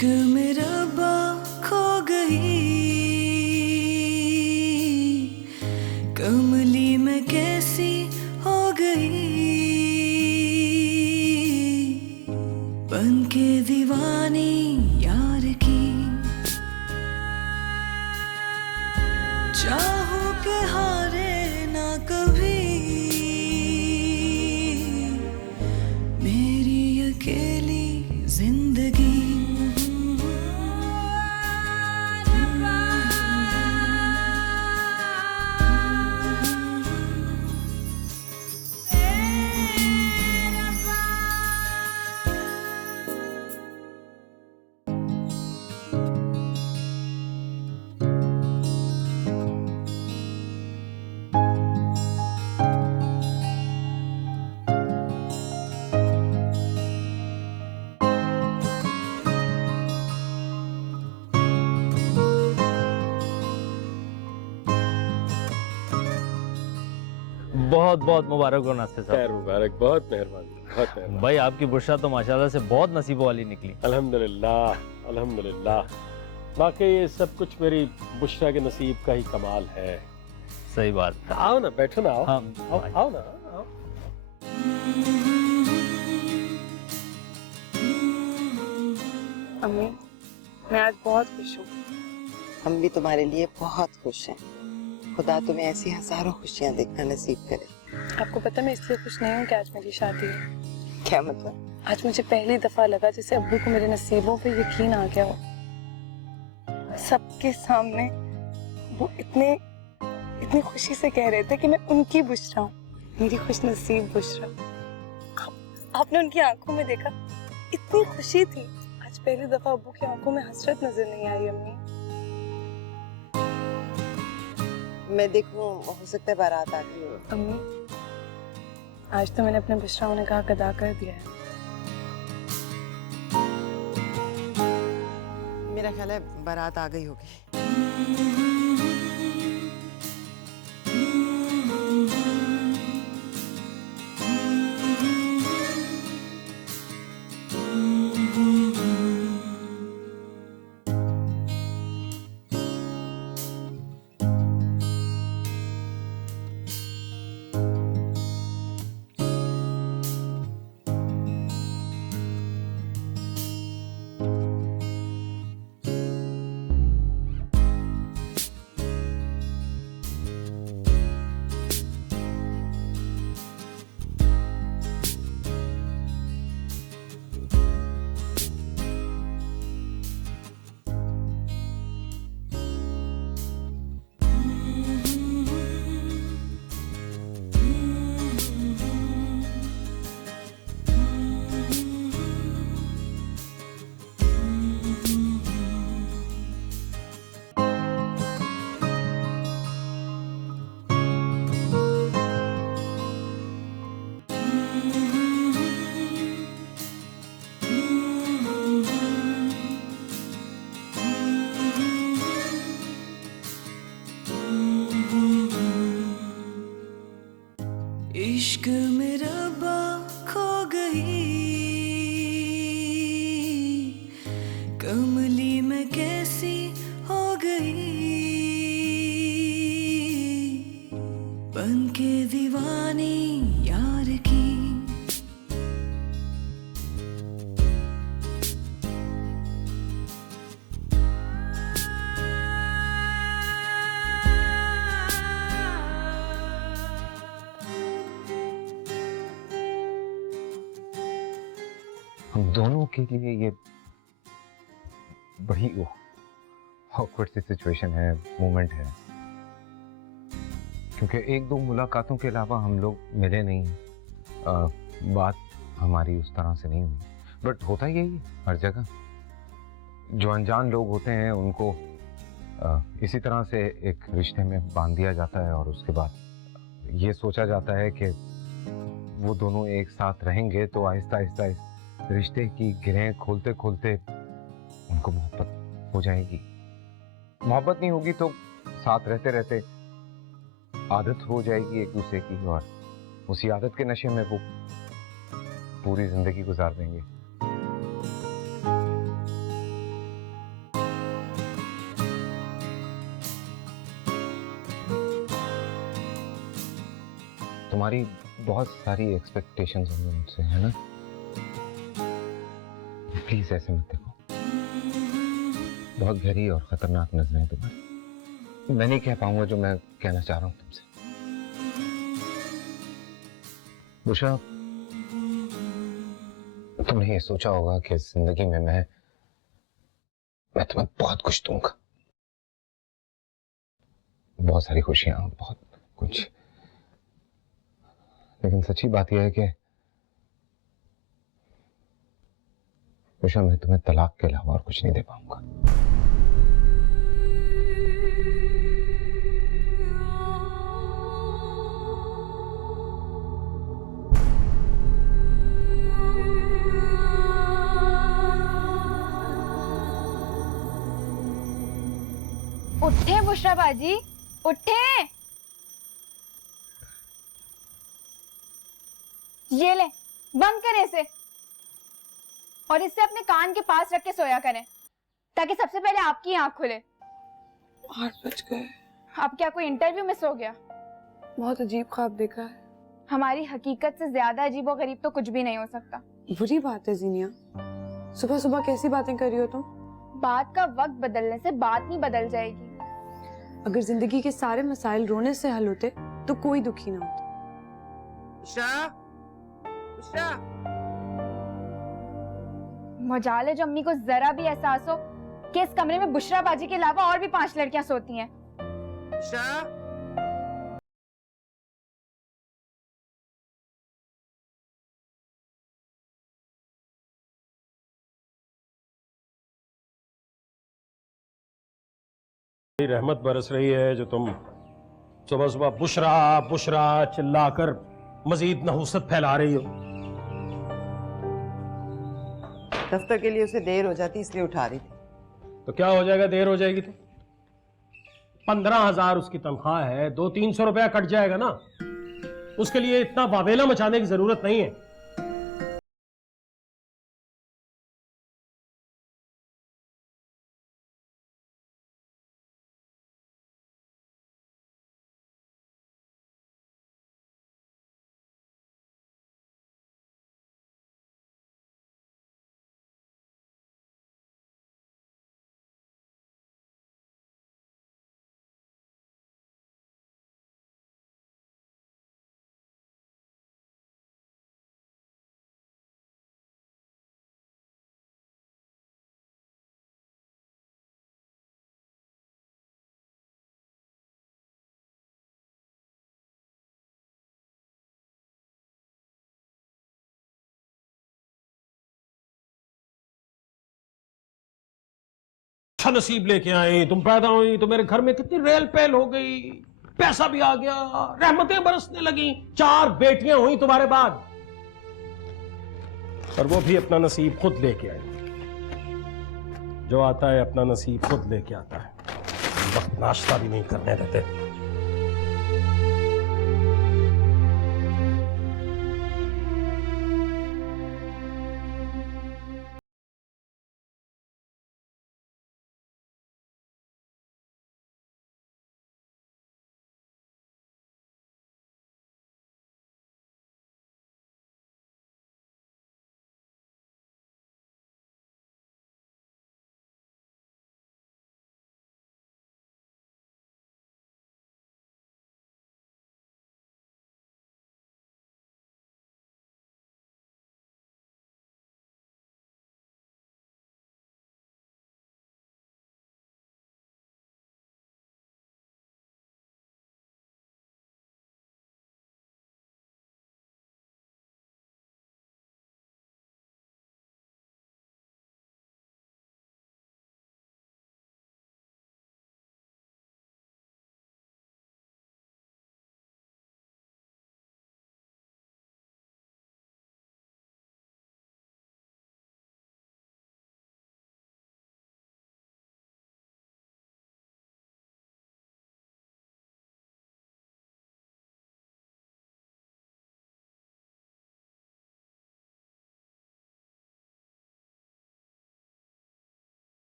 इश्क में रब्बा खो गई, कमली में कैसी हो गई, बन के दीवानी यार की। चाहूं के हारे ना कभी मेरी अकेली जिंदगी। बहुत बहुत मुबारक हो नासिर साहब। खैर मुबारक, बहुत मेहरबानी, बहुत मेहरबानी। भाई आपकी बुशरा तो माशाल्लाह से बहुत नसीबों वाली निकली। अल्हम्दुलिल्लाह अल्हम्दुलिल्लाह, वाकई ये सब कुछ मेरी बुशरा के नसीब का ही कमाल है। सही बात। आओ ना, बैठो ना, आओ हाँ, आओ, आओ ना, आओ। अम्मी, मैं आज बहुत खुश हूँ। हम भी तुम्हारे लिए बहुत खुश हैं। खुदा तुम्हें ऐसी हजारों खुशियां देखना नसीब करे। आपको पता है मैं इसलिए खुश नहीं हूँ कि आज मेरी शादी है। क्या मतलब? आज मुझे पहली दफा लगा जैसे अब्बू को मेरे नसीबों पे यकीन आ गया हो। सबके सामने वो इतनी खुशी से कह रहे थे कि मैं उनकी बुशरा हूँ, मेरी खुश नसीब बुशरा। आपने उनकी आंखों में देखा, इतनी खुशी थी। आज पहली दफा अब्बू की आंखों में हसरत नजर नहीं आई। अम्मी, मैं देखूं, हो सकता है बारात आ गई हो। अम्मी, आज तो मैंने अपने बुशरा होने का हक अदा कर दिया है। मेरा ख्याल है बारात आ गई होगी। इश्क में रब्बा खो गई, कमली में कैसी हो गई, बन के दीवानी यार की। हम दोनों के लिए ये बड़ी ऑकवर्ड सी सिचुएशन है, मोमेंट है, क्योंकि एक दो मुलाकातों के अलावा हम लोग मिले नहीं। बात हमारी उस तरह से नहीं हुई, बट होता यही है हर जगह। जो अनजान लोग होते हैं उनको इसी तरह से एक रिश्ते में बांध दिया जाता है और उसके बाद ये सोचा जाता है कि वो दोनों एक साथ रहेंगे तो आहिस्ता आहिस्ता इस रिश्ते की गिरें खोलते खोलते उनको मोहब्बत हो जाएगी। मोहब्बत नहीं होगी तो साथ रहते रहते आदत हो जाएगी एक दूसरे की, और उसी आदत के नशे में वो पूरी जिंदगी गुजार देंगे। तुम्हारी बहुत सारी एक्सपेक्टेशंस होंगी मुझसे, है ना? प्लीज ऐसे मत देखो, बहुत गहरी और खतरनाक नजरें हैं तुम्हारी। मैं नहीं कह पाऊंगा जो मैं कहना चाह रहा हूं तुमसे। बुशरा, तुमने ये सोचा होगा कि जिंदगी में मैं तुम्हें बहुत कुछ दूंगा, बहुत सारी खुशियां, बहुत कुछ। लेकिन सच्ची बात यह है कि बुशरा, मैं तुम्हें तलाक के अलावा और कुछ नहीं दे पाऊंगा। उठे बुशरा बाजी, उठे। ये ले, बंद करें इसे और इसे अपने कान के पास रख के सोया करें ताकि सबसे पहले आपकी आंख खुले। 8 बज गए। अब क्या कोई इंटरव्यू मिस हो गया? बहुत अजीब ख्वाब देखा है। हमारी हकीकत से ज्यादा अजीब और गरीब तो कुछ भी नहीं हो सकता। बुरी बात है जीनिया, सुबह सुबह कैसी बातें कर रही हो तुम? बात का वक्त बदलने से बात नहीं बदल जाएगी। अगर जिंदगी के सारे मसाइल रोने से हल होते तो कोई दुखी ना होता। मजाल है जो अम्मी को जरा भी एहसास हो कि इस कमरे में बुशरा बाजी के अलावा और भी 5 लड़कियां सोती हैं। रहमत बरस रही है जो तुम सुबह सुबह बुशरा बुशरा चिल्लाकर मजीद नहुसत फैला रही हो। दफ्तर के लिए उसे देर हो जाती इसलिए उठा रही थी। तो क्या हो जाएगा, देर हो जाएगी तो 15,000 उसकी तनख्वाह है, 200-300 रुपया कट जाएगा ना। उसके लिए इतना वावेला मचाने की जरूरत नहीं है। अच्छा नसीब लेके आई, तुम पैदा हुई तो मेरे घर में कितनी रेल पहल हो गई, पैसा भी आ गया, रहमतें बरसने लगी, 4 बेटियां हुई तुम्हारे बाद। और वो भी अपना नसीब खुद लेके आई। जो आता है अपना नसीब खुद लेके आता है। वक्त नाश्ता भी नहीं करने देते।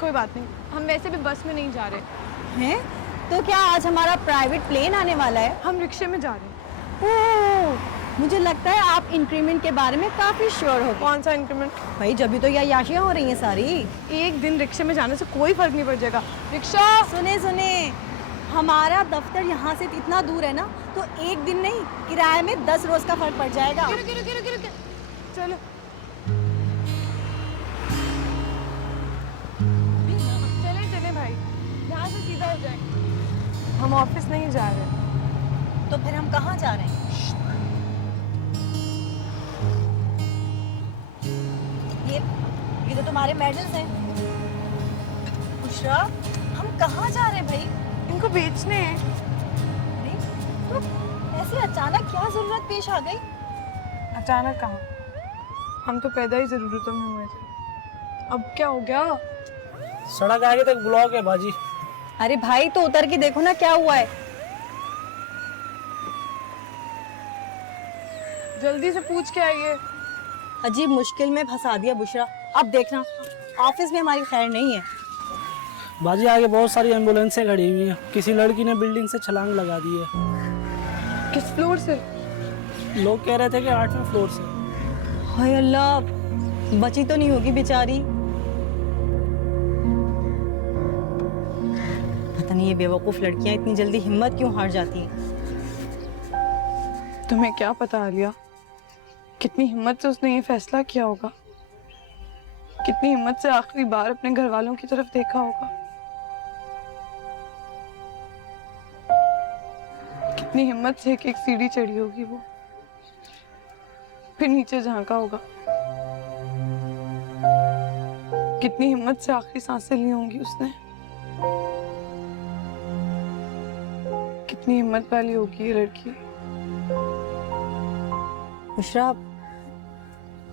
कोई बात नहीं, हम वैसे भी बस में नहीं जा रहे हैं? तो क्या आज हमारा प्राइवेट प्लेन आने वाला है? हम रिक्शे में जा रहे हैं। ओह, मुझे लगता है आप इंक्रीमेंट के बारे में काफी श्योर हो। कौन सा इंक्रीमेंट? भाई जब भी तो ये याशियां हो रही हैं सारी। एक दिन रिक्शे में जाने से कोई फर्क नहीं पड़ जाएगा। रिक्शा सुने सुने, हमारा दफ्तर यहाँ से इतना दूर है ना, तो एक दिन नहीं किराए में 10 रोज का फर्क पड़ जाएगा। चलो चले भाई, यहाँ से सीधा हो जाए। हम ऑफिस नहीं जा रहे। तो फिर हम कहाँ जा रहे हैं? ये तो तुम्हारे मेडल्स हैं। बुशरा, हम कहाँ जा रहे हैं भाई? इनको बेचने हैं। अरे, तो ऐसे अचानक क्या जरूरत पेश आ गई? अचानक कहाँ, हम तो पैदा ही जरूरतों में हुए थे। अब क्या हो गया? सड़क आगे तक ब्लॉक है बाजी। अरे भाई तो उतर के देखो ना क्या हुआ है। जल्दी से पूछ के आइए। अजीब मुश्किल में फंसा दिया बुशरा। अब देखना ऑफिस में हमारी खैर नहीं है। बाजी आगे बहुत सारी एम्बुलेंसें खड़ी हुई हैं। किसी लड़की ने बिल्डिंग से छलांग लगा दी है। किस फ्लोर से? लोग कह रहे थे कि 8वें फ्लोर से। हाय अल्लाह, बची तो नहीं होगी बेचारी। पता नहीं ये बेवकूफ लड़कियां इतनी जल्दी हिम्मत क्यों हार जाती हैं। तुम्हें क्या पता आलिया, कितनी हिम्मत से उसने ये फैसला किया होगा, कितनी हिम्मत से आखिरी बार अपने घर वालों की तरफ देखा होगा, कितनी हिम्मत से एक सीढ़ी चढ़ी होगी वो, फिर नीचे झांका होगा, कितनी हिम्मत से आखिरी सांसें ली होंगी उसने, कितनी हिम्मत वाली होगी ये लड़की। बुशरा,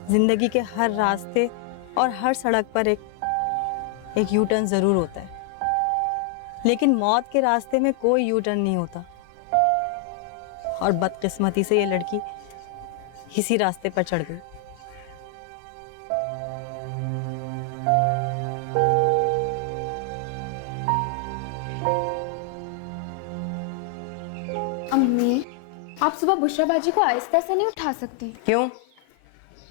जिंदगी के हर रास्ते और हर सड़क पर एक यू टर्न जरूर होता है, लेकिन मौत के रास्ते में कोई यू टर्न नहीं होता। और बदकिस्मती से ये लड़की इसी रास्ते पर चढ़ गई। अम्मी, आप सुबह बुशरा बाजी को आहिस्ता से नहीं उठा सकती? क्यों?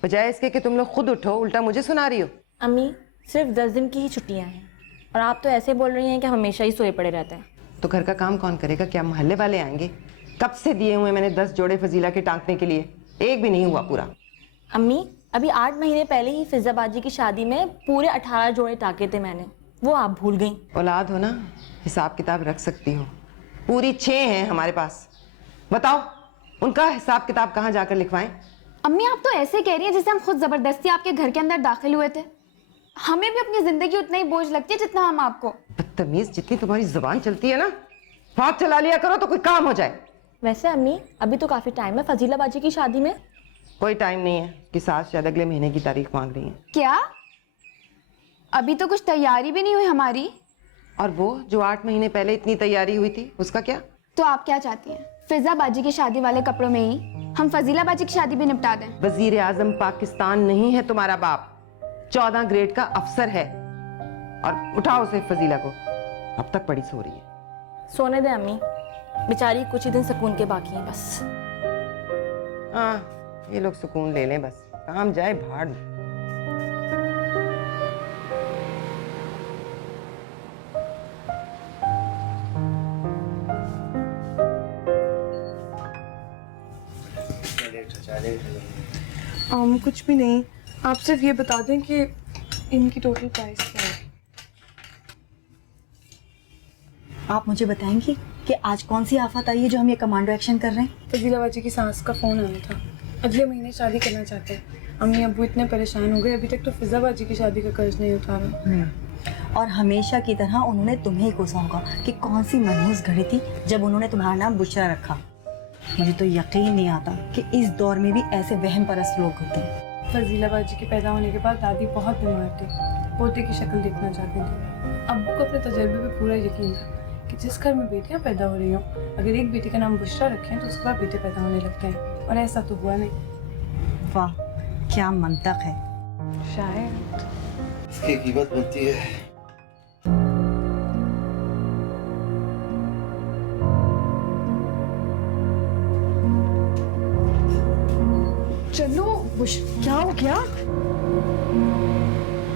बजाय इसके कि तुम लोग खुद उठो, उल्टा मुझे सुना रही हो। अम्मी, सिर्फ 10 दिन की ही छुट्टियां हैं और आप तो ऐसे बोल रही हैं कि हमेशा ही सोए पड़े रहते हैं। तो घर का काम कौन करेगा? क्या मोहल्ले वाले आएंगे? कब से दिए हुए मैंने 10 जोड़े फजीला के टांकने के लिए, एक भी नहीं हुआ पूरा। अम्मी, अभी 8 महीने पहले ही फिजा बाजी की शादी में पूरे 18 जोड़े टाके थे मैंने, वो आप भूल गई। औलाद हो ना, हिसाब किताब रख सकती हो। पूरी 6 हैं हमारे पास। बताओ उनका हिसाब किताब कहाँ जाकर लिखवाएं? अम्मी, आप तो ऐसे कह रही हैं जैसे हम खुद जबरदस्ती आपके घर के अंदर दाखिल हुए थे। हमें भी अपनी जिंदगी उतना ही बोझ लगती है जितना हम आपको। बदतमीज, जितनी तुम्हारी जुबान चलती है ना, हाथ चला लिया करो तो कोई काम हो जाए। वैसे अम्मी, अभी तो काफी टाइम है फजीला बाजी की शादी में। कोई टाइम नहीं है कि सास शायद अगले महीने की तारीख मांग रही है। क्या? अभी तो कुछ तैयारी भी नहीं हुई हमारी। और वो जो 8 महीने पहले इतनी तैयारी हुई थी, उसका क्या? तो आप क्या चाहती हैं? फिजा बाजी की शादी वाले कपड़ों में ही हम फजीला बाजी की शादी भी निपटा दें? वजीर आजम पाकिस्तान नहीं है तुम्हारा बाप, 14 ग्रेड का अफसर है। और उठाओ उसे फजीला को, अब तक पड़ी सो रही है। सोने दे अम्मी, बेचारी कुछ ही दिन सुकून के बाकी हैं बस। हाँ, ये लोग सुकून ले लें बस, काम जाए भाड़ में। कुछ भी नहीं, आप सिर्फ ये बता दें कि इनकी टोटल प्राइस क्या है। आप मुझे बताएंगी कि आज कौन सी आफत आई है जो हम ये कमांडो एक्शन कर रहे हैं? फजीला बाजी की सास का फोन आया था, अगले महीने शादी करना चाहते हैं। अम्मी अब्बू इतने परेशान हो गए, अभी तक तो फिजा बाजी की शादी का कर्ज नहीं उतारा। और हमेशा की तरह उन्होंने तुम्हें ही कोसा होगा कि कौन सी मनहूस घड़ी थी जब उन्होंने तुम्हारा नाम बुशरा रखा। मुझे तो यकीन नहीं आता कि इस दौर में भी ऐसे वहम परस्त लोग होते हैं। फजीला बाजी के पैदा होने के बाद दादी बहुत बीमार थी, पोते की शक्ल देखना चाहती थी। अब्बू को अपने तजर्बे पे पूरा यकीन था कि जिस घर में बेटियां पैदा हो रही हों, अगर एक बेटी का नाम बुशरा रखें तो उसके बाद बेटे पैदा होने लगते हैं, और ऐसा तो हुआ नहीं। वाह, क्या मंतक है। शायद इसकी कीमत बनती है क्या हो गया?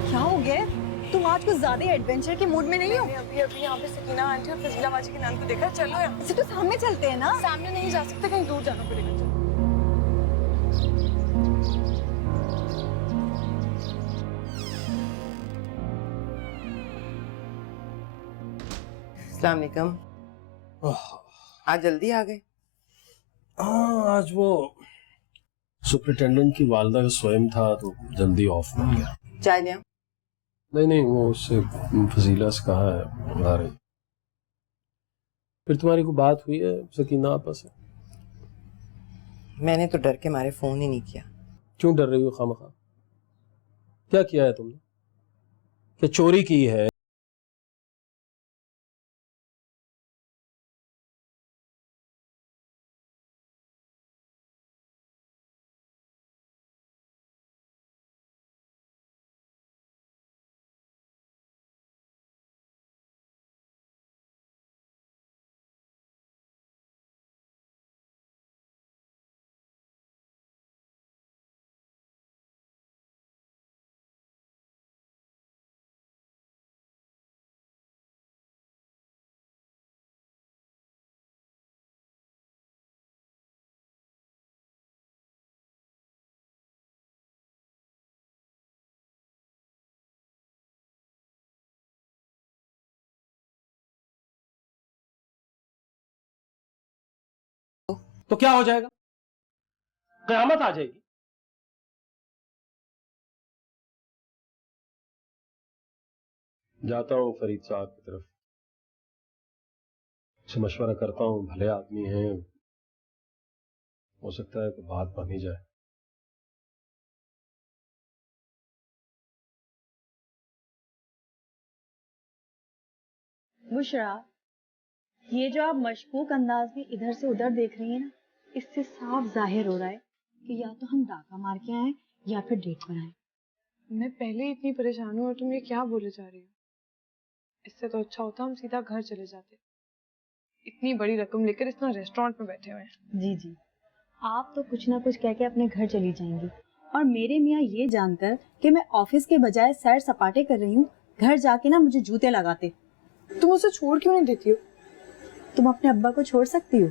क्या हो गया? तुम आज कुछ ज्यादा एडवेंचर के मूड में नहीं हो? अभी अभी यहाँ पे सकीना आंटी और फजीला बाजी की नंद को देखा। चलो यार। इसे तो सामने चलते हैं ना। सामने नहीं जा सकते, कहीं दूर जाना पड़ेगा। चलो। अस्सलाम वालेकुम। आज जल्दी आ गए? हाँ, आज वो सुपरिटेंडेंट की वालदा का स्वयं था तो जल्दी ऑफ हो गया। चाय लिया? नहीं नहीं, वो उससे फजीला से कहा है आ रही। फिर तुम्हारी कोई बात हुई है सकीना आपस में? मैंने तो डर के मारे फोन ही नहीं किया। क्यों डर रही हो खामखा? क्या किया है तुमने? क्या चोरी की है? तो क्या हो जाएगा? कयामत आ जाएगी। जाता हूँ फरीद साहब की तरफ से मशवरा करता हूँ, भले आदमी हैं, हो सकता है कि बात बन ही जाए। बुशरा, ये जो आप मशकूक अंदाज में इधर से उधर देख रही हैं ना, इससे साफ जाहिर हो रहा है कि या तो हम डाका मार के आए या फिर डेट पर आए। मैं पहले ही इतनी परेशान हूँ और तुम ये क्या बोले जा रही हो? इससे तो अच्छा होता हम सीधा घर चले जाते। इतनी बड़ी रकम लेकर इतना रेस्टोरेंट में बैठे हुए हैं। जी जी, आप तो कुछ ना कुछ कह के अपने घर चली जाएंगी और मेरे मियाँ ये जानकर कि मैं ऑफिस के बजाय सैर सपाटे कर रही हूँ, घर जाके ना मुझे जूते लगाते। तुम उसे छोड़ क्यों नहीं देती हो? तुम अपने अब्बा को छोड़ सकती हो?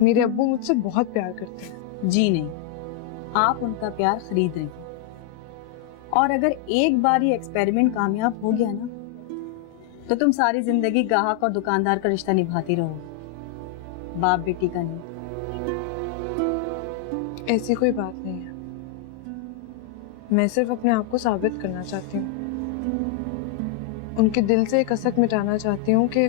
मेरे अब्बू मुझसे बहुत प्यार करते हैं। जी नहीं, आप उनका प्यार खरीद रही हैं। और अगर एक बार ये एक्सपेरिमेंट कामयाब हो गया ना, तो तुम सारी जिंदगी ग्राहक और दुकानदार का रिश्ता निभाती रहो, बाप बेटी का नहीं। ऐसी कोई बात नहीं है। मैं सिर्फ अपने आप को साबित करना चाहती हूँ, उनके दिल से एक कसक मिटाना चाहती हूँ कि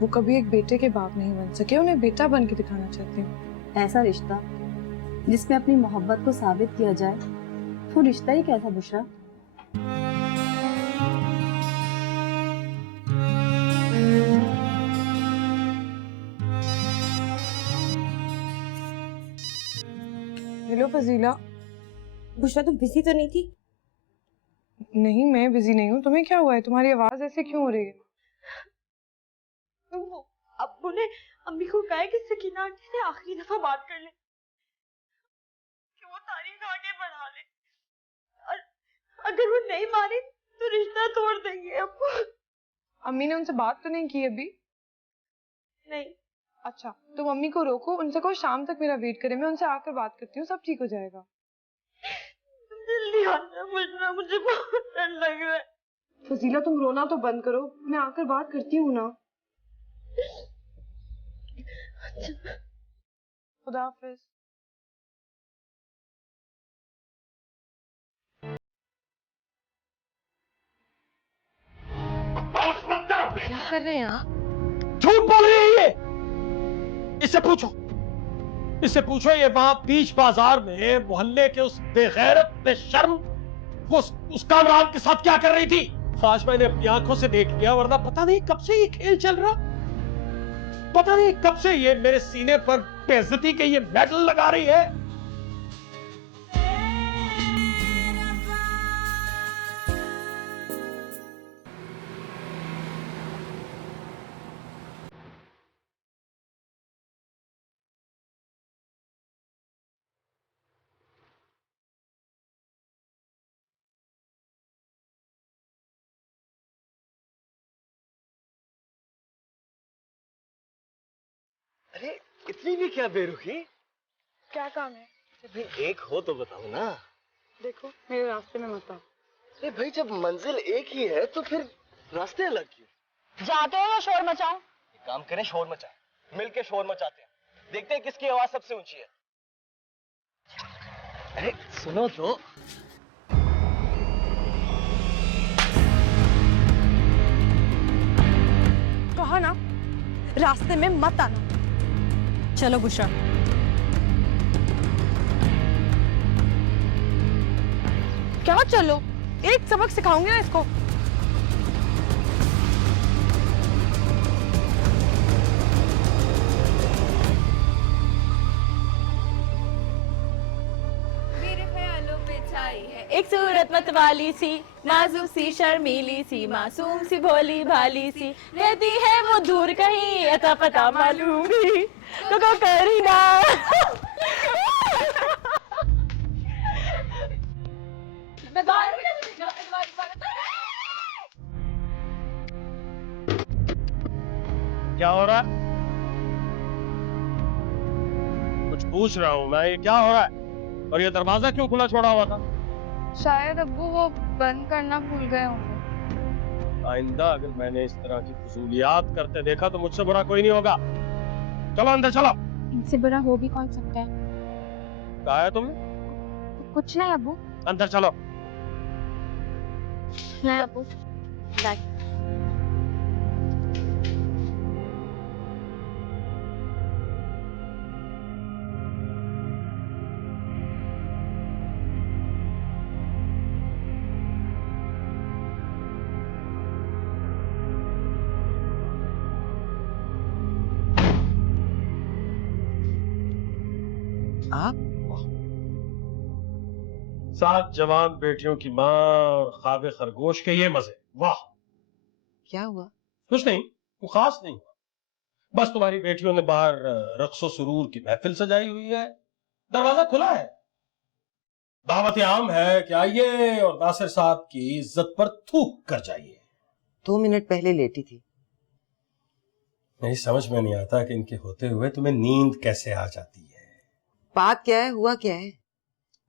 वो कभी एक बेटे के बाप नहीं बन सके, उन्हें बेटा बन के दिखाना चाहती हूँ। ऐसा रिश्ता जिसमें अपनी मोहब्बत को साबित किया जाए, वो रिश्ता ही कैसा बुशरा? हेलो फजीला। बुशरा, तुम बिजी तो नहीं थी? नहीं, मैं बिजी नहीं हूँ। तुम्हें क्या हुआ है? तुम्हारी आवाज ऐसे क्यों हो रही है? अब्बू ने अम्मी को कहा है कि सकीना आंटी से आखिरी दफा बात कर ले, कि वो तारीख आगे बढ़ा ले, और अगर वो नहीं माने तो रिश्ता तोड़ देंगे। अब्बू, अम्मी ने उनसे बात तो नहीं की अभी? नहीं। अच्छा, तो मम्मी को रोको, उनसे कहो शाम तक मेरा वेट करे, मैं उनसे आकर बात करती हूँ, सब ठीक हो जाएगा। जल्दी आना बुशरा, मुझे बहुत डर लग रहा है। फजीला, तुम रोना तो बंद करो, मैं आकर बात करती हूँ ना। खुदा हाफिज। क्या कर रहे हैं आप? झूठ बोल रही है ये। इससे पूछो, इससे पूछो, ये वहां बीच बाजार में मोहल्ले के उस बेगैरत बेशर्म उस कामरान के साथ क्या कर रही थी? आज मैंने अपनी आंखों से देख लिया, वरना पता नहीं कब से ये खेल चल रहा, पता नहीं कब से ये मेरे सीने पर बेइज्जती के ये मेडल लगा रही है। अरे इतनी भी क्या बेरुखी? क्या काम है? भाई एक हो तो बताओ ना। देखो मेरे रास्ते में मत आओ। अरे भाई जब मंजिल एक ही है तो फिर रास्ते अलग क्यों? जाते हो या शोर मचाऊं? एक काम करें, शोर मचाएं, मिलके शोर मचाते हैं, देखते हैं किसकी आवाज सबसे ऊंची है। अरे सुनो तो। कहा ना रास्ते में मत आना। चलो बुशरा। क्या चलो? एक सबक सिखाऊंगी ना इसको। मेरे ख्यालों पे छाई है एक सूरत मत वाली सी, नाजुक सी, शर्मीली सी, मासूम सी, भोली भाली सी, रहती है वो दूर कहीं, अता पता मालूम भी तो करी ना। क्या हो रहा है? कुछ पूछ रहा हूँ मैं, ये क्या हो रहा है? और ये दरवाजा क्यों खुला छोड़ा हुआ था? शायद अब्बू वो बंद करना भूल गए होंगे। आइंदा अगर मैंने इस तरह की फजूलियात करते देखा तो मुझसे बुरा कोई नहीं होगा। चलो अंदर चलो। इनसे बुरा हो भी कौन सकता है? कहा है तुमने? कुछ नहीं अब्बू। अंदर चलो। नहीं अब्बू। आप 7 जवान बेटियों की माँ और ख्वाबे खरगोश के ये मजे। वाह। क्या हुआ? कुछ नहीं, वो खास नहीं हुआ। बस तुम्हारी बेटियों ने बाहर रक्सो सुरूर की महफिल सजाई हुई है, दरवाजा खुला है, दावत आम है कि आइए और नासिर साहब की इज्जत पर थूक कर जाइए। 2 मिनट पहले लेटी थी। मेरी समझ में नहीं आता कि इनके होते हुए तुम्हें नींद कैसे आ जाती है। बात क्या है? हुआ क्या है?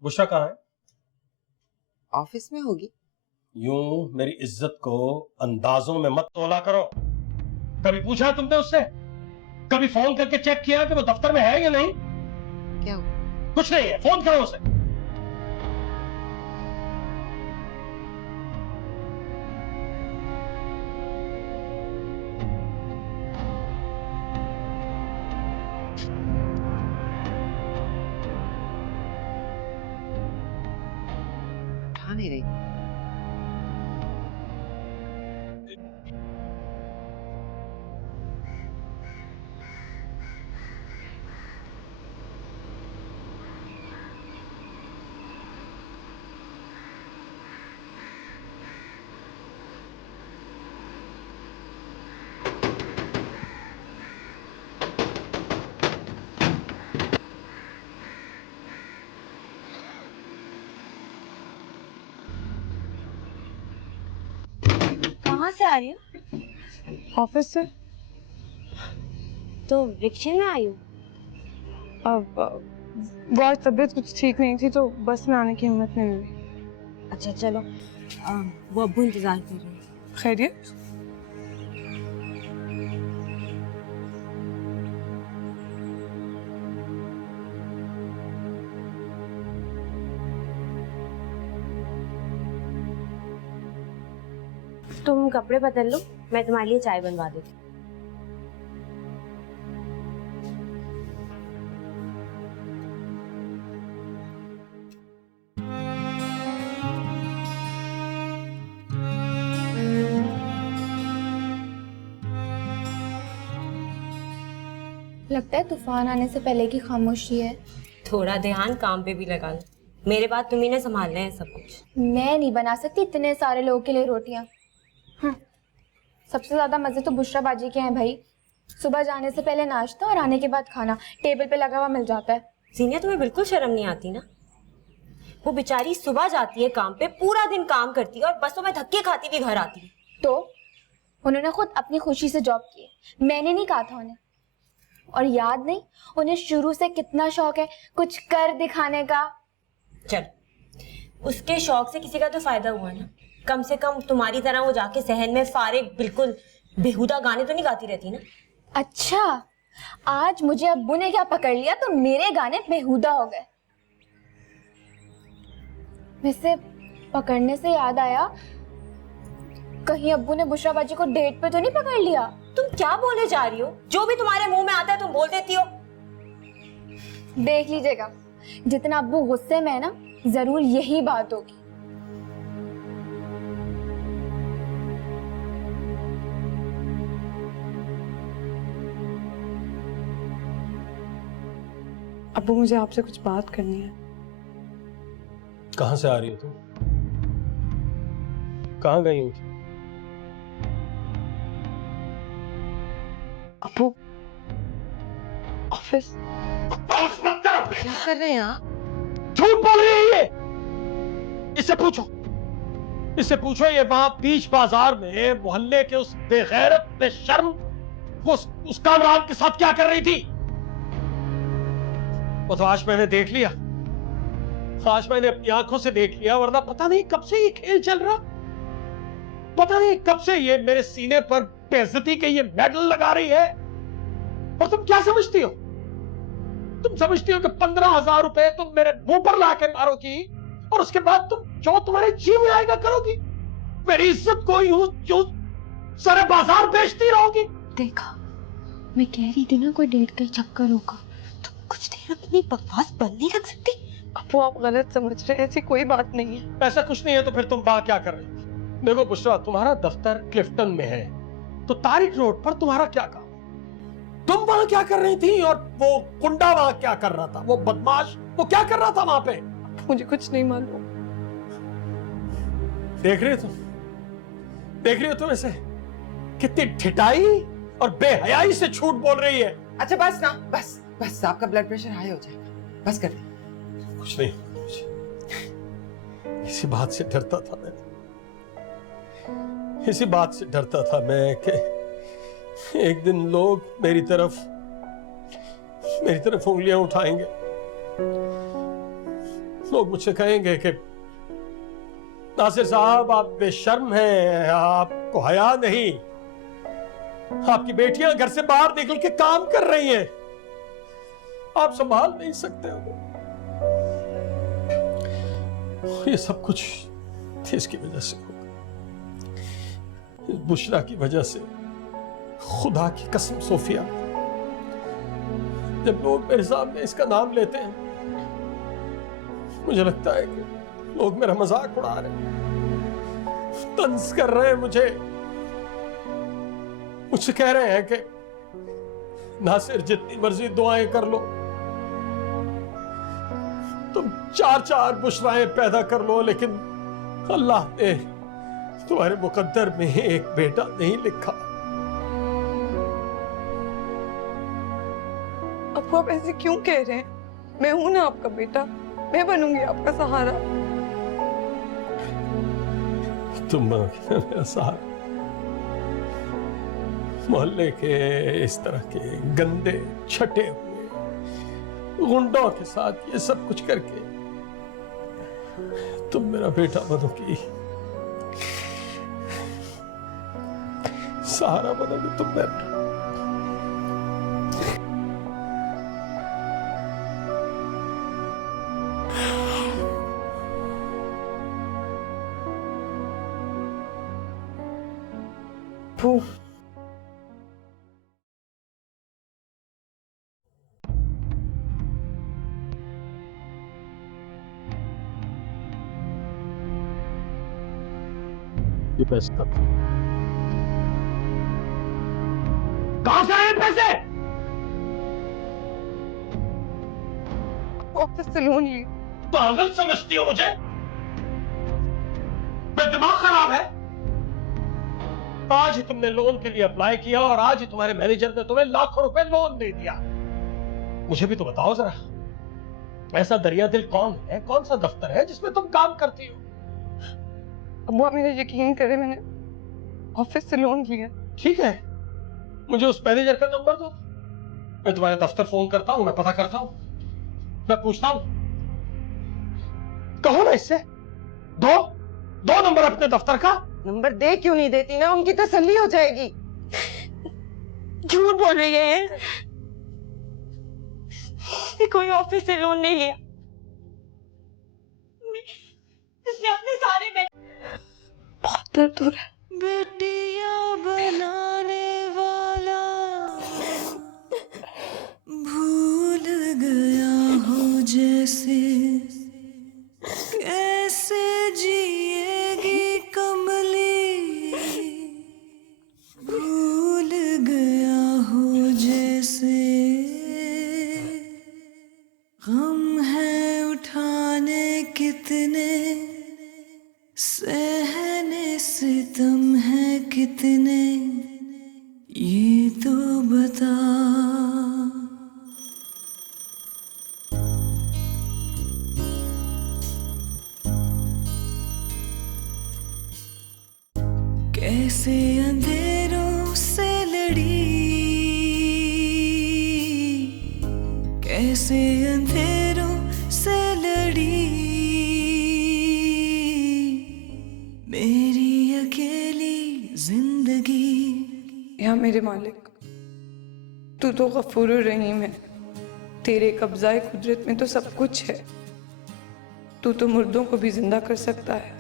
बुशरा कहाँ है? ऑफिस में होगी। यूं मेरी इज्जत को अंदाजों में मत तोला करो। कभी पूछा तुमने उससे? कभी फोन करके चेक किया कि वो दफ्तर में है या नहीं? क्या हुआ? कुछ नहीं है, फोन करो उसे। उठा नहीं रही। कहाँ से आ रही हो? ऑफिस से। तो रिक्शे में आई हो? अब बहुत तबीयत कुछ ठीक नहीं थी तो बस में आने की हिम्मत नहीं हुई। अच्छा चलो, वो अब्बू इंतजार कर रहे हैं। खैरियत? तुम कपड़े बदल लो, मैं तुम्हारे लिए चाय बनवा देती हूँ। लगता है तूफान आने से पहले की खामोशी है। थोड़ा ध्यान काम पे भी लगा लो, मेरे बाद तुम्ही ने संभालना है सब कुछ। मैं नहीं बना सकती इतने सारे लोगों के लिए रोटियां। सबसे ज्यादा मजे तो बुशरा बाजी के हैं भाई। सुबह जाने से पहले नाश्ता और आने के बाद खाना टेबल पे लगा हुआ मिल जाता है। सीनिया तुम्हें बिल्कुल शर्म नहीं आती ना? वो बेचारी सुबह जाती है काम पे, पूरा दिन काम करती है और बसों में धक्के खाती भी घर आती है। तो उन्होंने खुद अपनी खुशी से जॉब की है, मैंने नहीं कहा था उन्हें। और याद नहीं, उन्हें शुरू से कितना शौक है कुछ कर दिखाने का। चल, उसके शौक से किसी का तो फायदा हुआ ना। कम से कम तुम्हारी तरह वो जाके सहन में फारिग बिल्कुल बेहुदा गाने तो नहीं गाती रहती ना। अच्छा, आज मुझे अब्बू ने क्या पकड़ लिया तो मेरे गाने बेहुदा हो गए। वैसे पकड़ने से याद आया, कहीं अब्बू ने बुशरा बाजी को डेट पे तो नहीं पकड़ लिया? तुम क्या बोले जा रही हो? जो भी तुम्हारे मुंह में आता है तुम बोल देती हो। देख लीजिएगा, जितना अब्बू गुस्से में है ना, जरूर यही बात होगी। अब्बू, मुझे आपसे कुछ बात करनी है। कहां से आ रही हो तुम? कहां गई हो? अब्बू, ऑफिस। क्या कर रहे हैं आप? झूठ बोल रही है ये। इससे पूछो, इससे पूछो, ये वहां बीच बाजार में मोहल्ले के उस बेगैरत बेशर्म उस कामरान के साथ क्या कर रही थी? वो तो आज मैंने देख लिया, आज मैंने अपनी आंखों से देख लिया, वरना पता नहीं कब से ये खेल चल रहा, पता नहीं कब से ये मेरे सीने पर बेइज्जती के ये मेडल लगा रही है। और तुम क्या समझती हो? तुम समझती हो कि 15,000 रुपए तुम मेरे मुंह पर लाके मारोगी और उसके बाद तुम जो तुम्हारे जी में आएगा करोगी? मेरी इज्जत को यूं सारे बाजार बेचती रहोगी? देखा, मैं कह रही थी ना कोई डेट का चक्कर होगा। तुम कुछ देर अपनी बकवास बंद नहीं रख सकती? अब्बू, आप गलत समझ रहे हैं, ऐसी कोई बात नहीं है। ऐसा कुछ नहीं है तो फिर तुम वहां क्या कर रहे हो? देखो बुशरा, तुम्हारा दफ्तर क्लिफ्टन में है, तो तारिक रोड पर तुम्हारा क्या काम? तुम वहां क्या कर रही थी और वो कुंडा वहां क्या कर रहा था? वो बदमाश वो क्या कर रहा था वहां पे? मुझे कुछ नहीं मालूम। देख रही हो तुम? देख रही हो तुम ऐसे कितनी ढिठाई और बेहयाई से झूठ बोल रही है? अच्छा बस ना, बस बस, आपका ब्लड प्रेशर हाई हो जाएगा, बस कर दे। कुछ नहीं, इसी बात से डरता था मैं, इसी बात से डरता था मैं कि एक दिन लोग मेरी तरफ उंगलियां उठाएंगे, लोग मुझसे कहेंगे कि नासिर साहब आप बेशर्म हैं, आपको हया नहीं, आपकी बेटियां घर से बाहर निकल के काम कर रही हैं, आप संभाल नहीं सकते हो। ये सब कुछ इसकी वजह से होगा, इस बुशरा की वजह से। खुदा की कसम सोफिया, जब लोग मेरे सामने इसका नाम लेते हैं मुझे लगता है कि लोग मेरा मजाक उड़ा रहे हैं, तंज कर रहे हैं मुझसे कह रहे हैं कि नासिर जितनी मर्जी दुआएं कर लो, तुम 4 बुशराएं पैदा कर लो, लेकिन अल्लाह ने तुम्हारे मुकद्दर में एक बेटा नहीं लिखा। अब आप ऐसे क्यों कह रहे हैं? मैं हूं ना आपका बेटा, मैं बनूंगी आपका सहारा। तुम बनोगी ना मेरा सहारा? मोहल्ले के इस तरह के गंदे छटे हुए गुंडों के साथ ये सब कुछ करके तुम मेरा बेटा बनोगी, सहारा बनोगी तुम मेरा। ये पैसे कहां से आए पैसे? ऑफिस से लोन ली। पागल समझती हो मुझे? मेरा दिमाग खराब है? आज ही तुमने लोन के लिए अप्लाई किया और आज ही तुम्हारे मैनेजर ने तुम्हें लाखों रुपए लोन दे दिया। मुझे भी तो बताओ जरा, ऐसा दरिया दिल कौन है, कौन सा दफ्तर है जिसमें तुम काम करती हो? अब्बू, आप मेरा यकीन करें, मैंने ऑफिस से लोन लिया। ठीक है, मुझे उस मैनेजर का नंबर दो, मैं तुम्हारे दफ्तर फोन करता हूँ, मैं पता करता हूँ, मैं पूछता हूँ। कहो ना इससे, दो दो नंबर अपने दफ्तर का। नंबर दे क्यों नहीं देती ना, उनकी तसल्ली हो जाएगी। झूठ बोल रही है ये कोई ऑफिस से लोन नहीं लिया। इसने अपने सारे बहुत दर्द हो रहा है। बेटिया बनाने वाला भूल गया हो जैसे, कैसे जिएगी कमली, भूल गया हो जैसे, गम है उठाने कितने, सहने सितम है कितने, ये तो बता। कैसे अंधेरों से लड़ी, कैसे अंधेरों से लड़ी, मेरी अकेली जिंदगी। या मेरे मालिक, तू तो गफूर रहीम है, तेरे कब्जाए कुदरत में तो सब कुछ है। तू तो मुर्दों को भी जिंदा कर सकता है।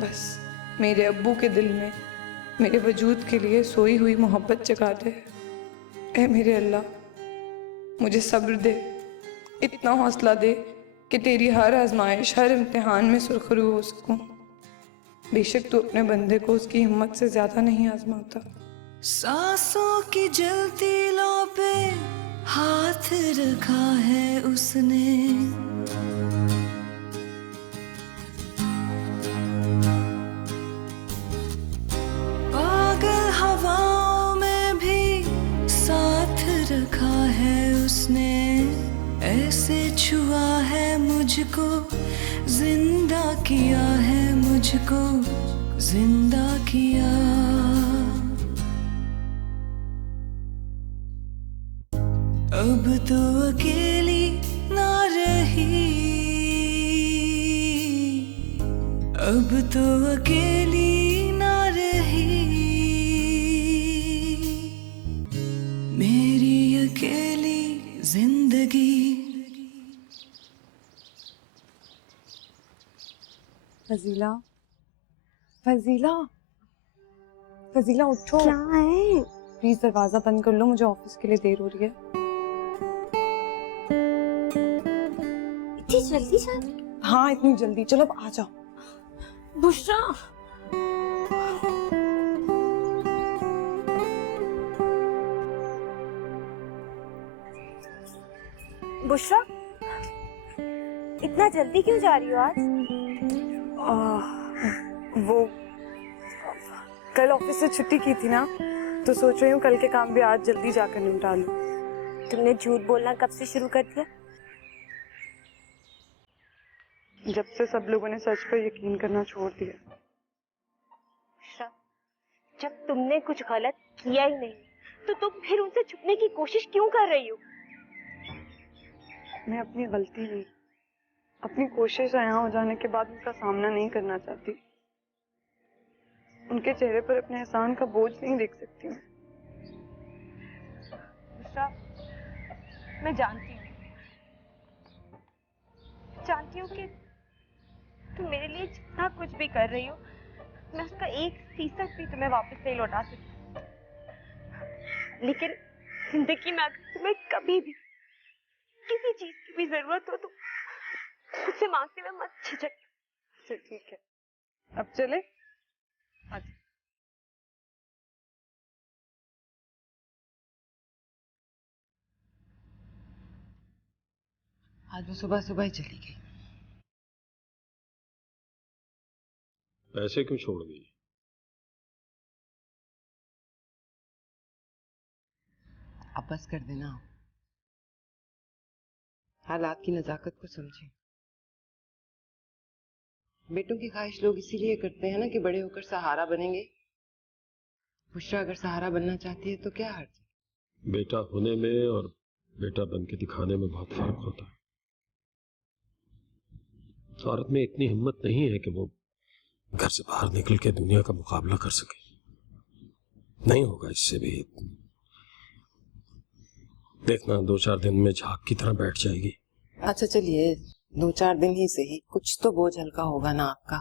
बस मेरे अब्बू के दिल में मेरे वजूद के लिए सोई हुई मोहब्बत जगा दे। ऐ मेरे अल्लाह, मुझे सब्र दे, इतना हौसला दे कि तेरी हर आजमाइश, हर इम्तिहान में सुरखरू हो सकूं। बेशक तू अपने बंदे को उसकी हिम्मत से ज्यादा नहीं आजमाता। सांसों की जलती लौ पे हाथ रखा है उसने, पागल हवाओं में भी साथ रखा है उसने, ऐसे छुआ है मुझको, जिंदा किया है मुझको, जिंदा किया। अब तो अकेली ना रही, अब तो अकेली ना रही, मेरी अकेली जिंदगी। फजीला, फजीला, फजीला उठो। क्या है? प्लीज दरवाजा बंद कर लो, मुझे ऑफिस के लिए देर हो रही है। इतनी जल्दी जा? हाँ इतनी जल्दी, चलो अब आ जाओ। बुशरा, बुशरा, इतना जल्दी क्यों जा रही हो आज? वो कल ऑफिस से छुट्टी की थी ना, तो सोच रही हूँ कल के काम भी आज जल्दी जाकर निपटा लूं। तुमने झूठ बोलना कब से शुरू कर दिया? जब से सब लोगों ने सच पर यकीन करना छोड़ दिया। बुशरा, जब तुमने कुछ गलत किया ही नहीं, तो तुम फिर उनसे छुपने की कोशिश क्यों कर रही हो? मैं अपनी गलती नहीं, अपनी कोशिश आया हो जाने के बाद उनका सामना नहीं करना चाहती। उनके चेहरे पर अपने एहसान का बोझ नहीं देख सकती हूँ। मैं जानती हूँ कि तुम मेरे लिए जितना कुछ भी कर रही हो, मैं उसका 1% भी तुम्हें वापस नहीं लौटा सकती। लेकिन जिंदगी में अगर तुम्हें कभी भी किसी चीज की भी जरूरत हो तो मुझसे मांगते हुए मत झिझक। ठीक है, अब चले। आज वो सुबह सुबह ही चली गई। पैसे क्यों छोड़ दी? अब बस कर देना। हालात की नजाकत को समझे। बेटों की ख्वाहिश लोग इसीलिए करते हैं ना कि बड़े होकर सहारा बनेंगे। बुशरा अगर सहारा बनना चाहती है तो क्या हर्ज है? बेटा होने में और बेटा बन के दिखाने में बहुत फर्क होता है। औरत में इतनी हिम्मत नहीं है कि वो घर से बाहर निकल के दुनिया का मुकाबला कर सके। नहीं होगा इससे भी। देखना 2-4 दिन में झाग की तरह बैठ जाएगी। अच्छा चलिए 2-4 दिन ही सही, कुछ तो बोझ हल्का होगा ना आपका।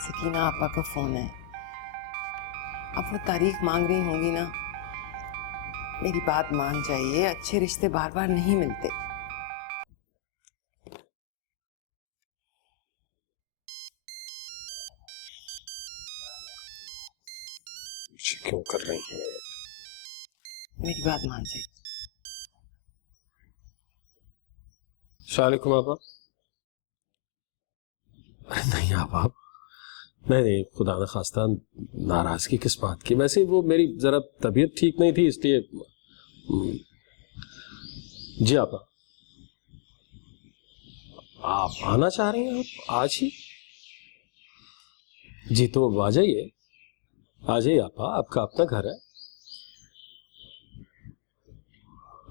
सकीना आपा का फोन है, अब वो तारीख मांग रही होंगी ना। मेरी बात मान जाइए, अच्छे रिश्ते बार बार नहीं मिलते। क्यों कर रही हैं? मेरी बात मान जाइए। सलामुअलैकुम आपा। नहीं आप नहीं, खुदा न खास्ता नाराजगी किस बात की। वैसे वो मेरी जरा तबीयत ठीक नहीं थी इसलिए। जी आपा, आप आना चाह रही हैं? आप आज ही? जी तो आ जाइए, आ जाइए आपा, आपका अपना घर है।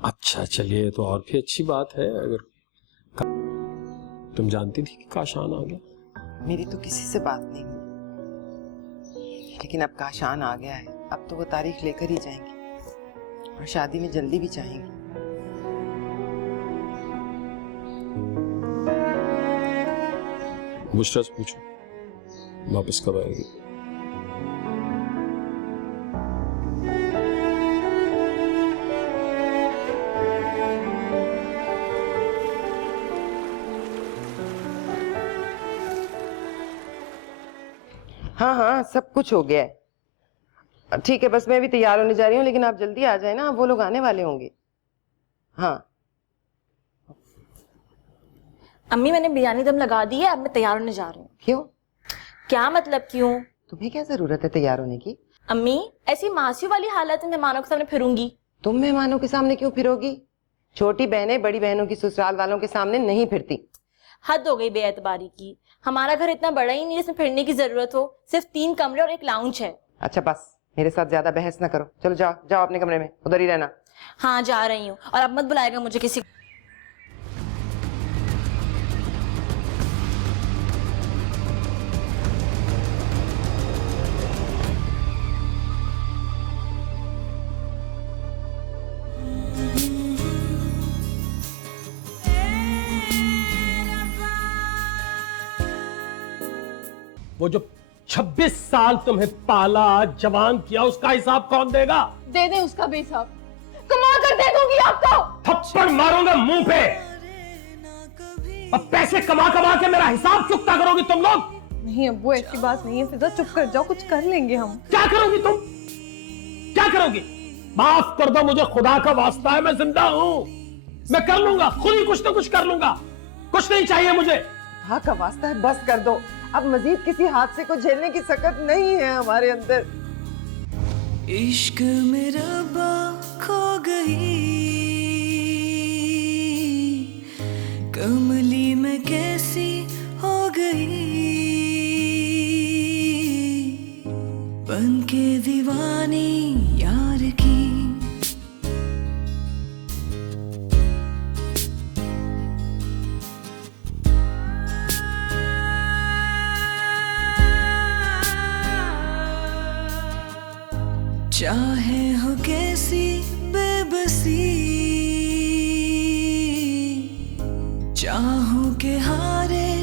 अच्छा चलिए, तो और भी अच्छी बात है। अगर तुम जानती थी कि काशान आ गया? मेरी तो किसी से बात नहीं हुई, लेकिन अब काशान आ गया है, अब तो वो तारीख लेकर ही जाएंगी और शादी में जल्दी भी चाहेंगी। बुशरा से पूछो वापस कब आएगी। हाँ हाँ सब कुछ हो गया है। ठीक है, बस मैं भी तैयार होने जा रही हूँ, लेकिन आप जल्दी आ जाए ना, वो लोग आने वाले होंगे। हाँ अम्मी मैंने बिरयानी दम लगा दी है, अब मैं तैयार होने जा रही हूँ। क्यों? क्या मतलब क्यों? तुम्हें क्या जरूरत है तैयार होने की? अम्मी ऐसी मासियों वाली हालत में मेहमानों के सामने फिरूंगी। तुम मेहमानों के सामने क्यों फिरोगी? छोटी बहनें बड़ी बहनों की ससुराल वालों के सामने नहीं फिरती। हद हो गई बेएतबारी की। हमारा घर इतना बड़ा ही नहीं जिसमें फिरने की जरूरत हो। सिर्फ 3 कमरे और एक लाउंज है। अच्छा बस, मेरे साथ ज्यादा बहस ना करो। चलो जाओ जाओ अपने कमरे में, उधर ही रहना। हाँ जा रही हूँ, और अब मत बुलाएगा मुझे किसी। वो जो 26 साल तुम्हें पाला जवान किया, उसका हिसाब कौन देगा? दे दे उसका भी हिसाब, कमा कर दे दूंगी आपको। थप्पड़ मारूंगा मुंह पे। अब पैसे कमा कमा के मेरा हिसाब चुकता करोगी तुम लोग? नहीं अब्बू, ऐसी बात नहीं है। फिजा चुप कर जाओ, कुछ कर लेंगे हम। क्या करोगी तुम? क्या करोगी? माफ कर दो मुझे, खुदा का वास्ता है, मैं जिंदा हूं। मैं कर लूंगा, खुद ही कुछ ना कुछ कर लूंगा। कुछ नहीं चाहिए मुझे। हाँ का वास्ता है, बस कर दो। अब मजीद किसी हादसे को झेलने की सकत नहीं है हमारे अंदर। इश्क में रब्बा खो गई, कमली में कैसी हो गई, बन के दीवानी यार की। चाहे हो कैसी बेबसी, चाहूं के हारे